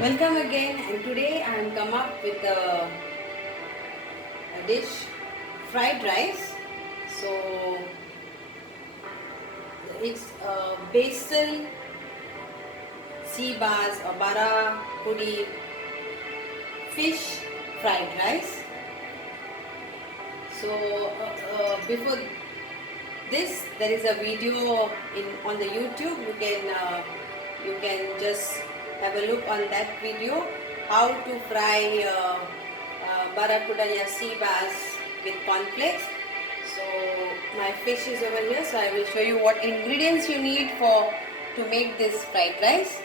Welcome again, and today I am come up with a dish, fried rice. So it's basil, sea bass or bara pudi fish fried rice. So before this, there is a video on the YouTube. You can just have a look on that video how to fry barakuda ya sea bass with cornflakes. So my fish is over here, so I will show you what ingredients you need to make this fried rice.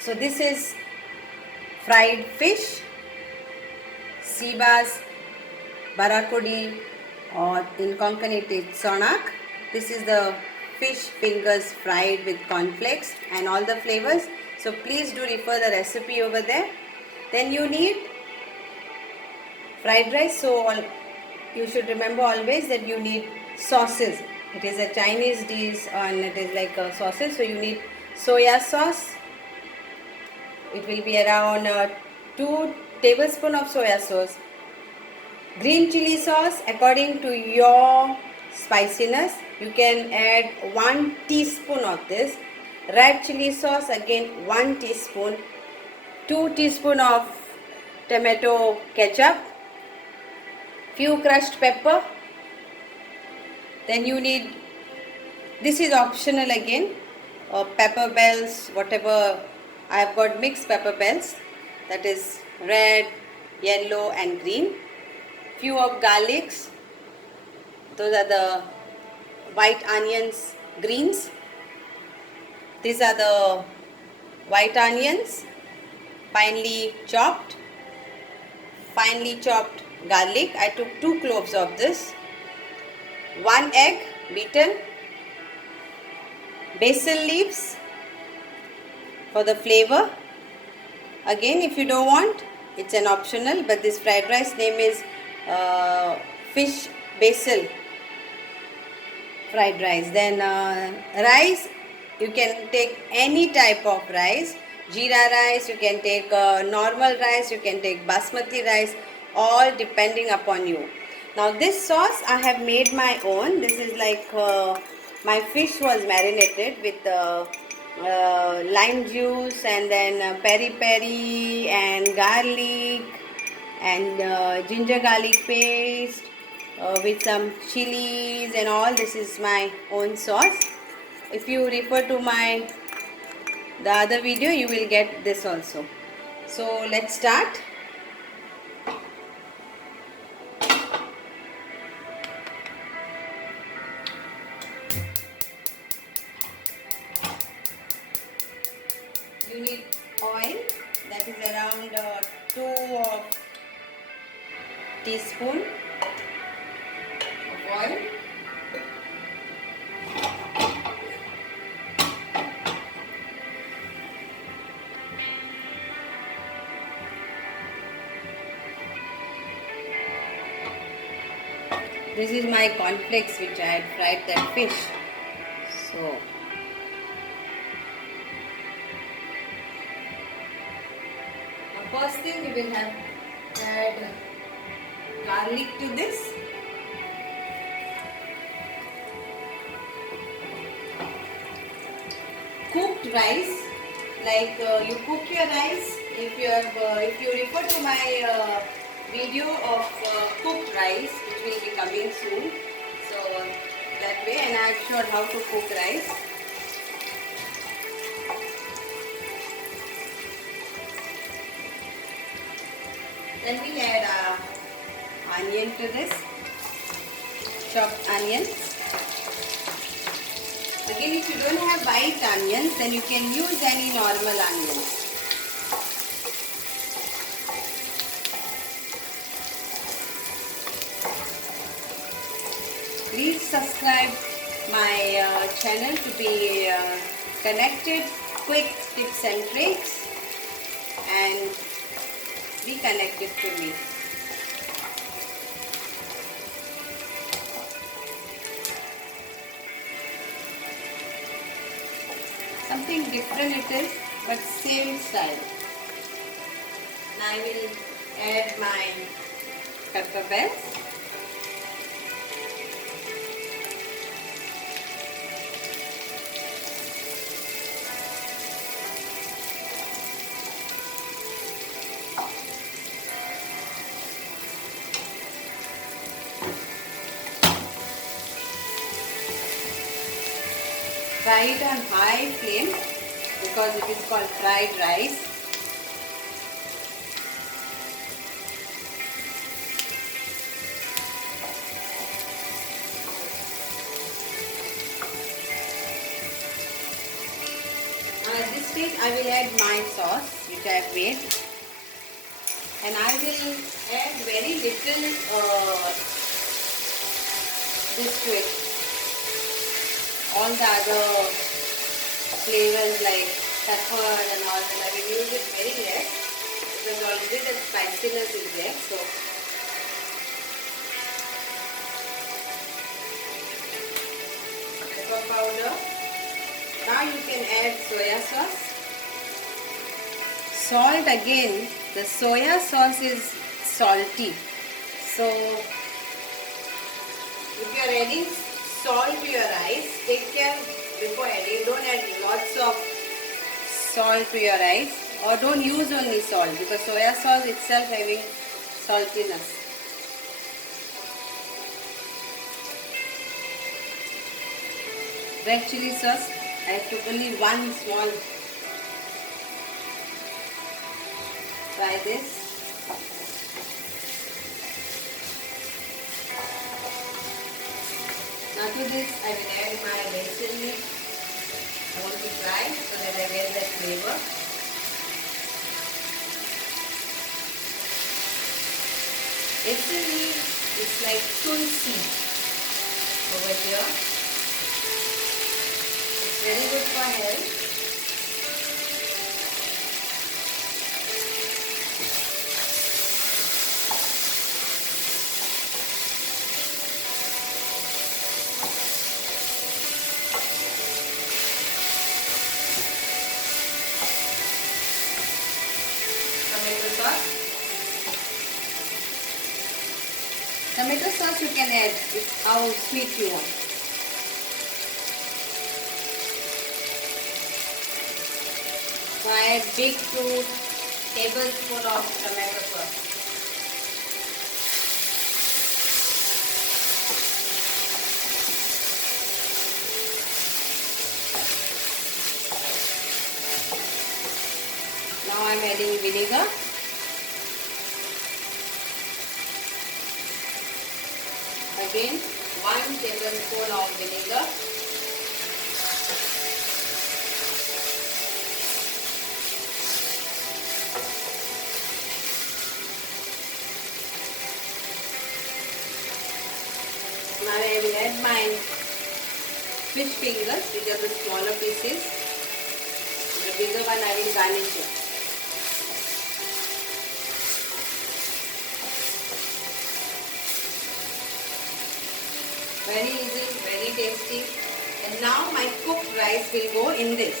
So this is fried fish, sea bass, barakudi, or in Konkan it is sonak. This is the fish fingers fried with cornflakes and all the flavors. So please do refer the recipe over there. Then you need fried rice. So you should remember always that you need sauces. It is a Chinese dish and it is like a sauces. So you need soya sauce. It will be around 2 tablespoons of soya sauce. Green chili sauce according to your spiciness. You can add 1 teaspoon of this. Red chili sauce again 1 teaspoon. 2 teaspoon of tomato ketchup. Few crushed pepper. Then you need, this is optional again, pepper bells, whatever. I have got mixed pepper bells, that is red, yellow and green. Few of garlics, those are the white onions, greens. These are the white onions, finely chopped garlic. I took 2 cloves of this. 1 egg beaten. Basil leaves for the flavor. Again, if you don't want, it's an optional, but this fried rice name is fish basil fried rice. Then rice, you can take any type of rice. Jeera rice, you can take normal rice, you can take basmati rice, all depending upon you. Now this sauce I have made my own. This is like my fish was marinated with lime juice and then peri peri and garlic and ginger garlic paste with some chilies and all. This is my own sauce. If you refer to the other video, you will get this also. So let's start. You need oil, that is around 2 teaspoon of oil. This is my cornflakes which I had fried that fish. So first thing, we will have add garlic to this. Cooked rice, like you cook your rice. If you refer to my video of cooked rice, which will be coming soon, so that way, and I have showed how to cook rice. Then we'll add onion to this, chopped onions. Again, if you don't have white onions, then you can use any normal onions. Please subscribe my channel to be connected, quick tips and tricks, and be connected to me. Some something different it is, but same style. Now I will add my pepper bells. Fry it on high flame because it is called fried rice. Now at this stage I will add my sauce which I have made, and I will add very little this to it. All the other flavors like pepper and all that, I will use it very less because already the spiciness is there. So pepper powder. Now you can add soya sauce. Salt again. The soya sauce is salty. So if you are adding salt to your rice, take care before adding. Don't add lots of salt to your rice, or don't use only salt because soya sauce itself having saltiness. Red chili sauce, I took only one small. Try this. Now to this I will add my basil leaf. I want to try so that I get that flavor. Basil leaf is like tulsi over here. It's very good for health. Tomato sauce you can add how sweet you want. So I add big 2 tablespoons of tomato sauce. Now I am adding vinegar. Again 1 tablespoon of vinegar. Now I will add my fish fingers, which are the smaller pieces. The bigger one I will garnish it. Very easy, very tasty. And now my cooked rice will go in this.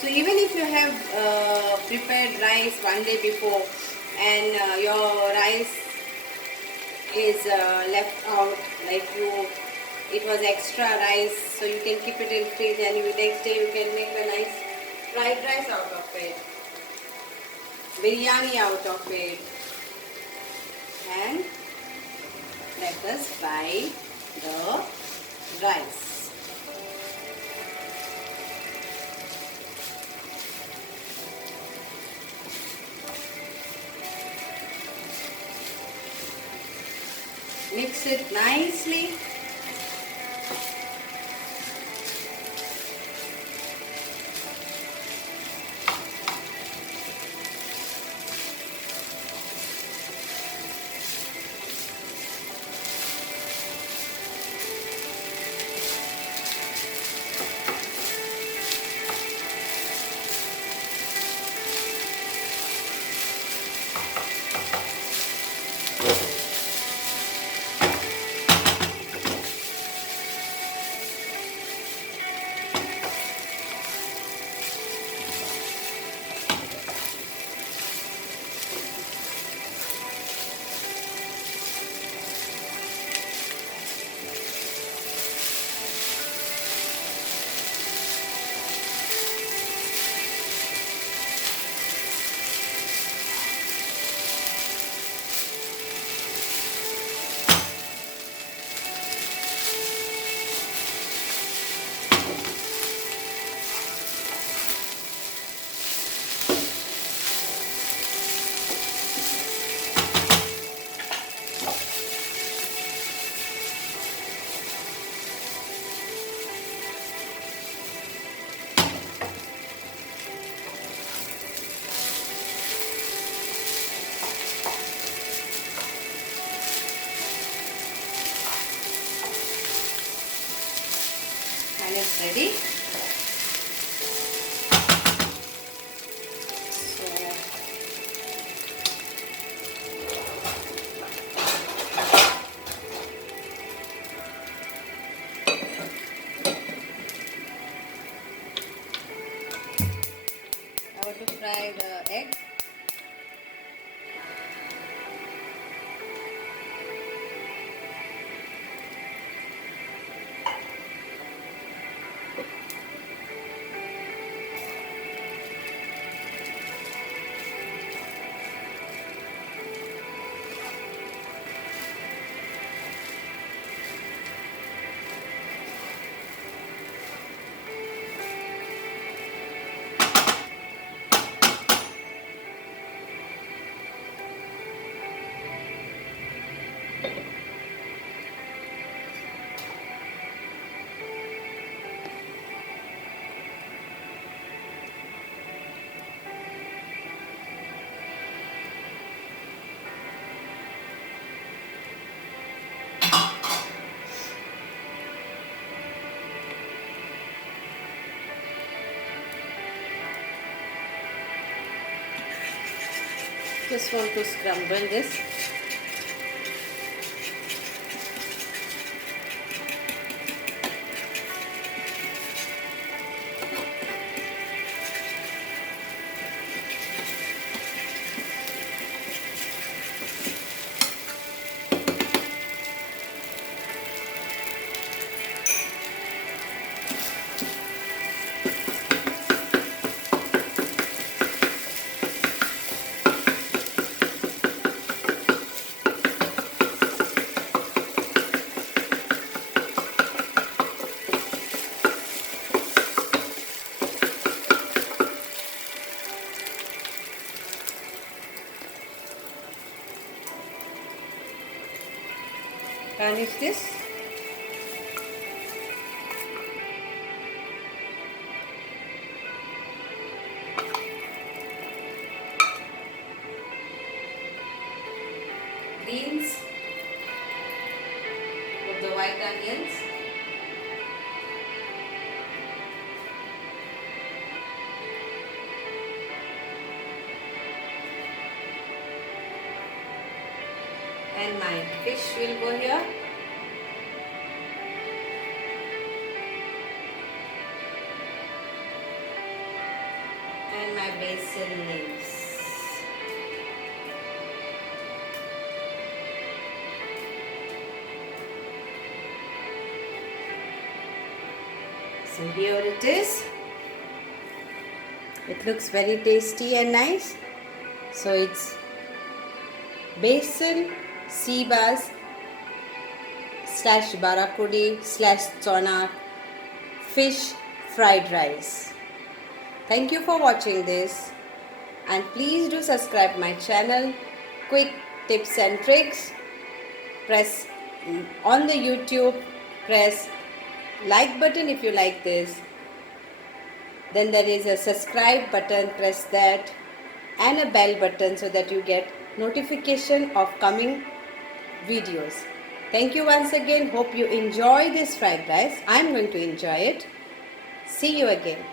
So even if you have prepared rice one day before and your rice is left out, like it was extra rice, so you can keep it in fridge and next day you can make a nice fried rice out of it, biryani out of it, and let us fry the rice. Mix it nicely. ready. I want to fry the egg. Just want to scramble this. Garnish this. Greens with the white onions. And my fish will go here. And my basil leaves. So here it is. It looks very tasty and nice. So it's basil, sea bass / barakudi / chana fish fried rice. Thank you for watching this, and please do subscribe my channel. Quick tips and tricks. Press on the YouTube, press like button if you like this. Then there is a subscribe button, press that, and a bell button so that you get notification of coming videos. Thank you once again. Hope you enjoy this fried rice. I'm going to enjoy it. See you again.